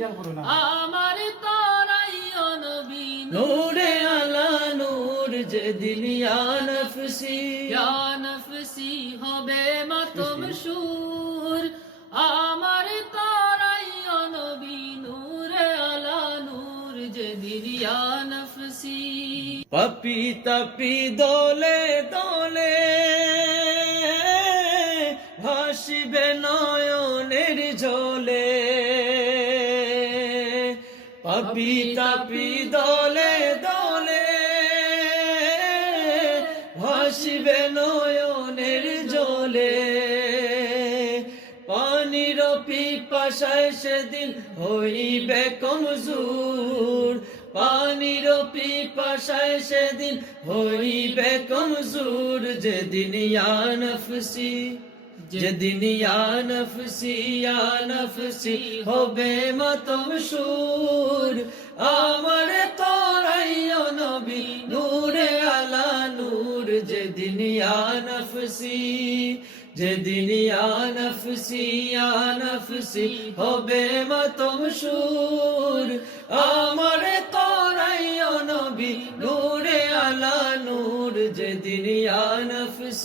আমার তারাইও নবী নূরে আলা নূর যেদিন ইয়া নফসি হবে মাতম সুর আমার তারাইও নবী নূরে আলা নূর যেদিন ইয়া নফসি পাপি তাপি দলে দলে ভাসিবে নয়নের জলে পাপি তাপি দলে দলে ভাসিবে নয়নের জলে পানির পিপাসায় সেদিন হইবে কমজোর পানির পিপাসায় সেদিন হইবে কমজোর যেদিন ইয়া নফসি যেদিন ইয়া নফসি হবে মাতম সুর আমার তোরাইও নবী নূরে আলা নূর যেদিন ইয়া নফসি হবে মাতম সুর আমার তোরাইও নবী নূরে আলা নূর যেদিন ইয়া নফসি